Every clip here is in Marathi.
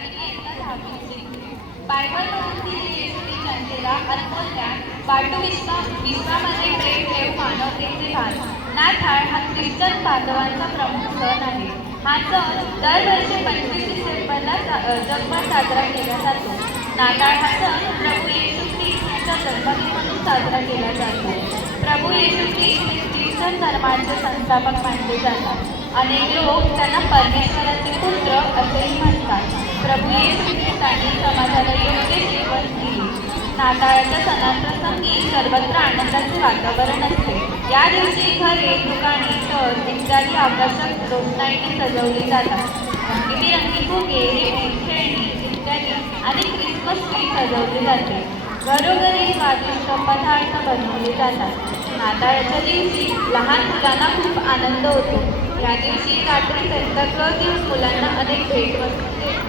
आणि इयत्ता 10वी जिंकले. बायबलमधून येशूने जनतेला अनमोल ज्ञान वाटू विश्वामध्ये प्रेम ठेवू मानवतेचे भान. नाताळ हा ख्रिश्चन बांधवांचा प्रमुख सण आहे. हा सण दरवर्षी 25 डिसेंबरला जगभर साजरा केला जातो. नाताळ हा सण प्रभू येशू ख्रिस्त यांचा जन्मदिन म्हणून साजरा केला जातो. प्रभू येशू ख्रिस्त हे ख्रिश्चन धर्माचे संस्थापक मानले जातात. अनेक लोक त्यांना परमेश्वराचे पुत्र असेही म्हणतात. प्रभू येशू ख्रिस्तांनी समाजाला योग्य जीवन दिले. नाताळाच्या सणाप्रसंगी सर्वत्र आनंदाचे वातावरण असते. या दिवशी घरे, दुकाने, शहर इत्यादी आकर्षक रोषणाईने सजवली जातात. रंगीबेरंगी फुगे, खेळणी इत्यादी आणि क्रिसमस ट्री सजवले जाते. घरोघरी स्वादिष्ट पदार्थ बनवले जातात. नाताळाच्या दिवशी लहान मुलांना खूप आनंद होतो. या दिवशी रात्री संताक्लॉज देऊन मुलांना अनेक भेटवस्तू देतो.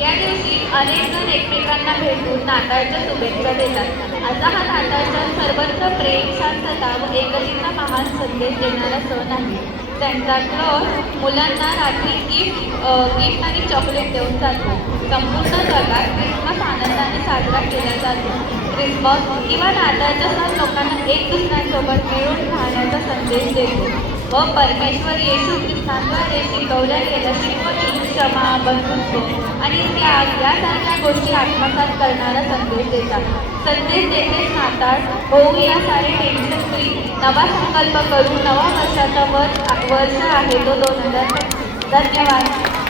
या दिवशी अनेक जण एकमेकांना भेटून नाताळच्या शुभेच्छा देतात. असा हा नाताळ सण सर्वत्र प्रेम, शांतता व एकतेचा महान संदेश देणारा सण आहे. सेंटा क्लॉज मुलांना रात्री गिफ्ट आणि चॉकलेट देऊन जातो. संपूर्ण जगात क्रिसमस आनंदाने साजरा केला जातो. क्रिसमस किंवा नाताळचा सण लोकांना एक दुसऱ्यांसोबत मिळून राहण्याचा संदेश देतो व परमेश्वर येशू ख्रिस्तांद्वारे शिकवल्या गेल्या शिकवणी, क्षमा, बंधुत्व आणि त्याग यासारख्या गोष्टी आत्मसात करणारा संदेश देतात. संदेश देतेच नाताळ होऊ या सारे टेन्शन फ्री नवा संकल्प करू. नवा वर्षाचा वर्ष आहे तो 2025. धन्यवाद.